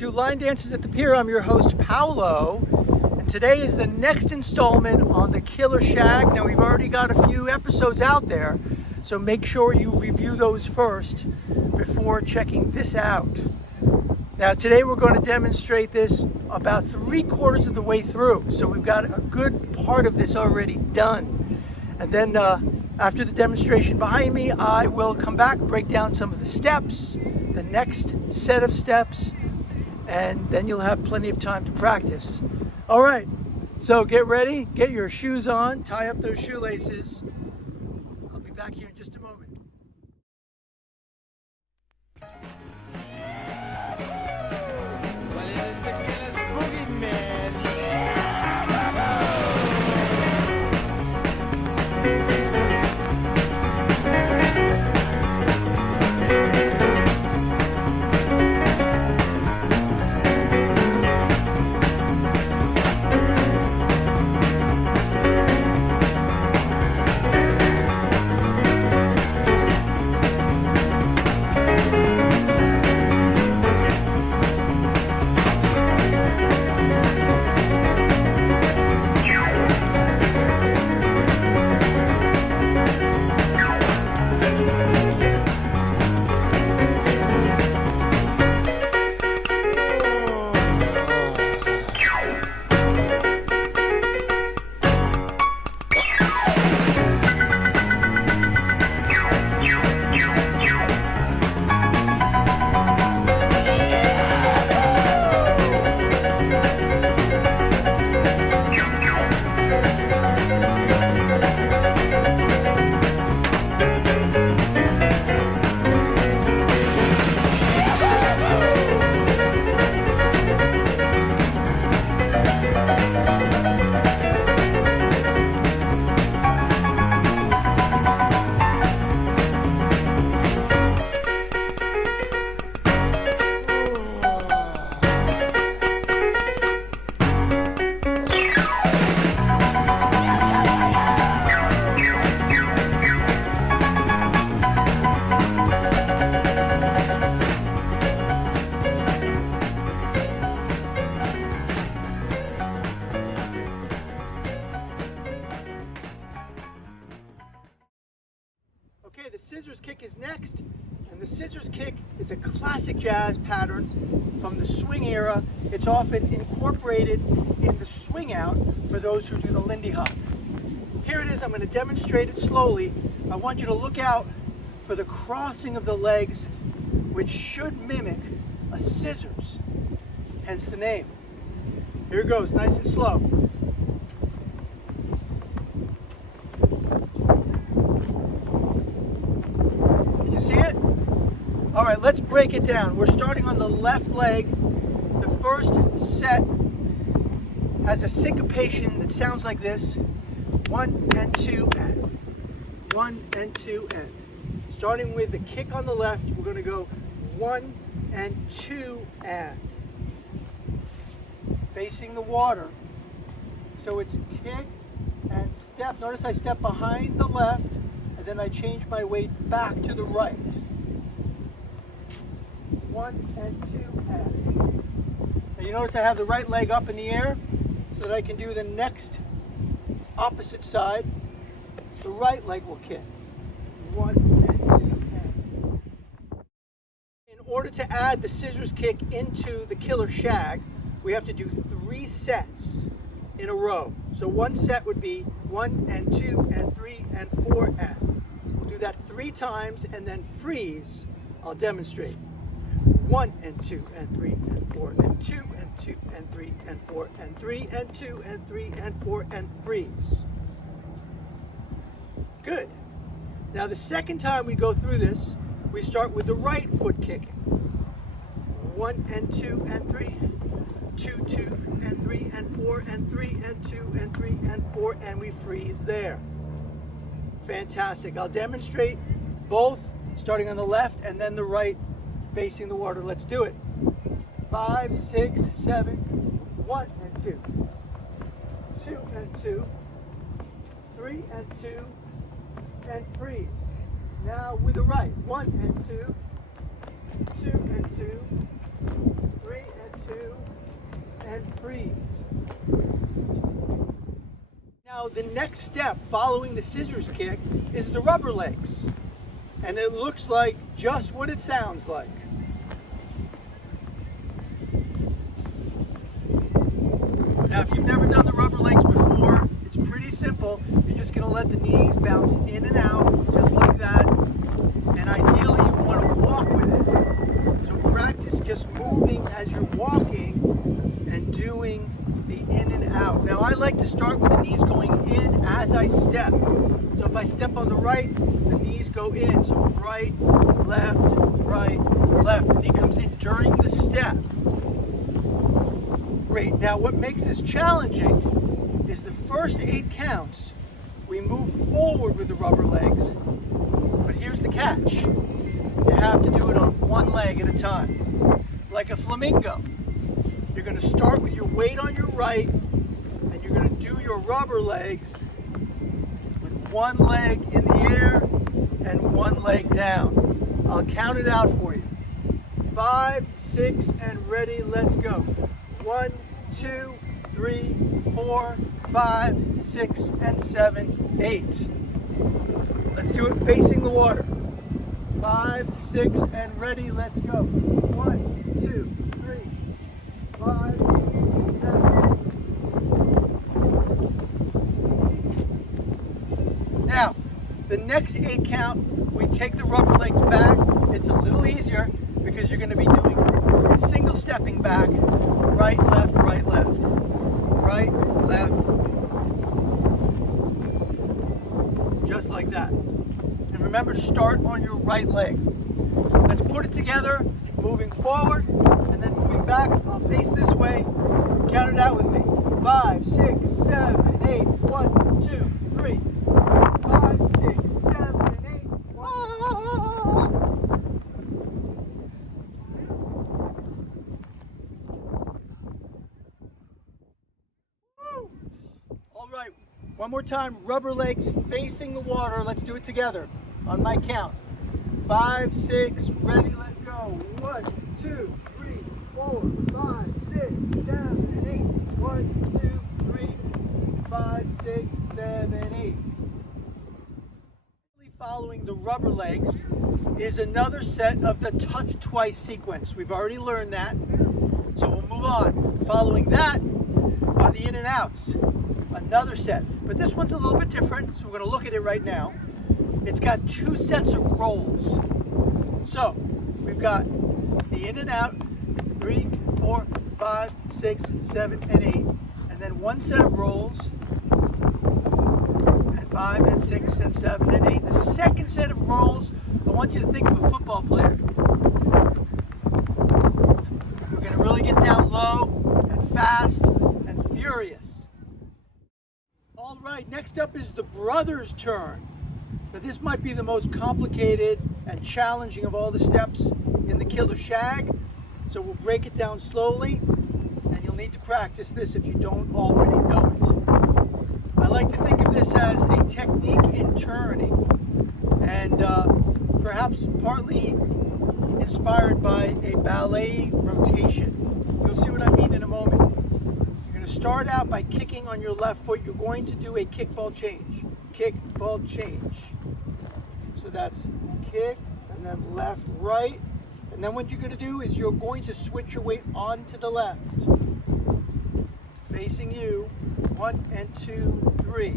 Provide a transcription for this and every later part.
to Line Dances at the Pier. I'm your host, Paolo, and today is the next installment on the Killer Shag. Now, we've already got a few episodes out there, so make sure you review those first before checking this out. Now, today we're going to demonstrate this about 3/4 of the way through, so we've got a good part of this already done. And then after the demonstration behind me, I will come back, break down some of the steps, the next set of steps, and then you'll have plenty of time to practice. All right, so get ready, get your shoes on, tie up those shoelaces. I'll be back here in just a moment. Okay, the scissors kick is next, and the scissors kick is a classic jazz pattern from the swing era. It's often incorporated in the swing out for those who do the Lindy Hop. Here it is. I'm going to demonstrate it slowly. I want you to look out for the crossing of the legs, which should mimic a scissors, hence the name. Here it goes, nice and slow. All right, let's break it down. We're starting on the left leg. The first set has a syncopation that sounds like this. 1 and 2 and 1 and 2 and. Starting with the kick on the left, we're going to go 1 and 2 and. Facing the water. So it's kick and step. Notice I step behind the left, and then I change my weight back to the right. 1 and 2 and. Now you notice I have the right leg up in the air so that I can do the next opposite side. The right leg will kick. 1 and 2 and. In order to add the scissors kick into the Killer Shag, we have to do 3 sets in a row. So one set would be 1 and 2 and 3 and 4 and. We'll do that 3 times and then freeze. I'll demonstrate. 1 and 2 and 3 and 4 and 2 and 2 and 3 and 4 and 3 and 2 and 3 and 4 and freeze. Good. Now the second time we go through this, we start with the right foot kicking. 1 and 2 and 3, 2, 2 and 3 and 4 and 3 and 2 and 3 and 4, and we freeze there. Fantastic. I'll demonstrate both starting on the left and then the right facing the water. Let's do it. 5, 6, 7, 1 and 2, 2 and 2, 3 and 2, and freeze. Now with the right, 1 and 2, 2 and 2, 3 and 2, and freeze. Now the next step following the scissors kick is the rubber legs. And it looks like just what it sounds like. Now if you've never done the rubber legs before, it's pretty simple. You're just going to let the knees bounce in and out, just like that. And ideally you want to walk with it. So practice just moving as you're walking and doing the in and out. Now I like to start with the knees going in as I step. So if I step on the right, the knees go in. So right, left, the knee comes in during the step. Great. Now what makes this challenging is the first 8 counts, we move forward with the rubber legs. But here's the catch. You have to do it on one leg at a time. Like a flamingo. You're going to start with your weight on your right, and you're going to do your rubber legs with one leg in the air and one leg down. I'll count it out for you. 5, 6, and ready, let's go. 1, 2, 3, 4, 5, 6, and 7, 8. Let's do it facing the water. 5, 6, and ready, let's go. 1, 2, 3, 5, 6, 7. Now, the next 8 count, we take the rubber legs back. It's a little easier because you're going to be doing single stepping back, right, left, right, left, right, left, just like that. And remember to start on your right leg. Let's put it together, moving forward and then moving back. I'll face this way. Count it out with me. 5, 6, 7, 8. 1, 2, 3. 5, 6, 7, 8. All right, one more time. Rubber legs facing the water. Let's do it together on my count. 5, 6, ready, let's go. 1, 2, 3, 4, 5, 6, 7, 8. 1, 2, 3, 5, 6, 7, 8. Following the rubber legs is another set of the touch twice sequence. We've already learned that, so we'll move on. Following that are the in and outs, another set. But this one's a little bit different, so we're going to look at it right now. It's got 2 sets of rolls. So we've got the in and out, 3, 4, 5, 6, 7, and 8. And then 1 set of rolls, 5 and 6 and 7 and 8. The second set of rolls, I want you to think of a football player. We're going to really get down low and fast and furious. All right, next up is the brothers' turn. Now this might be the most complicated and challenging of all the steps in the Killer Shag. So we'll break it down slowly, and you'll need to practice this if you don't already know it. I like to think of this as a technique in turning, and perhaps partly inspired by a ballet rotation. You'll see what I mean in a moment. You're going to start out by kicking on your left foot. You're going to do a kickball change. Kickball change. So that's kick, and then left, right. And then what you're going to do is you're going to switch your weight onto the left. Facing you. 1 and 2, 3.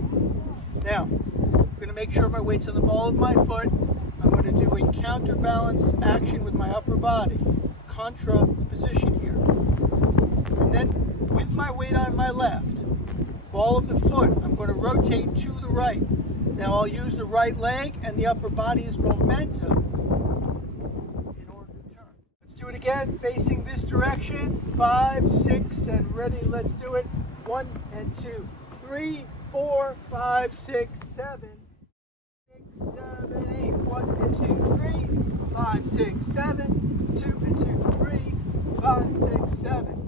Now, I'm going to make sure my weight's on the ball of my foot. I'm going to do a counterbalance action with my upper body. Contra position here. And then, with my weight on my left, ball of the foot, I'm going to rotate to the right. Now I'll use the right leg and the upper body as momentum in order to turn. Let's do it again, facing this direction. 5, 6, and ready, let's do it. 1 and 2, 3, 4, 5, 6, 7, 6, 7, 8. 1 and 2, 3, 5, 6, 7, 2 and 2, 3, 5, 6, 7.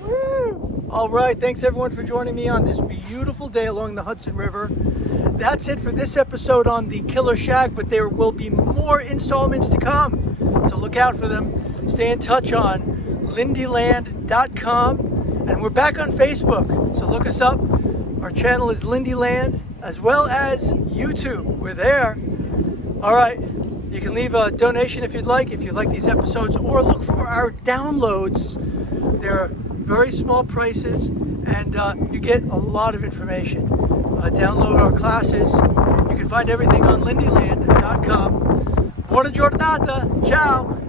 Woo! All right, thanks everyone for joining me on this beautiful day along the Hudson River. That's it for this episode on the Killer Shag, but there will be more installments to come, so look out for them. Stay in touch on lindyland.com. lindyland.com. And we're back on Facebook, so look us up. Our channel is Lindyland, as well as YouTube. We're there. All right, you can leave a donation if you like these episodes, or look for our downloads. They're very small prices, and you get a lot of information. Download our classes. You can find everything on lindyland.com. Buona giornata. Ciao.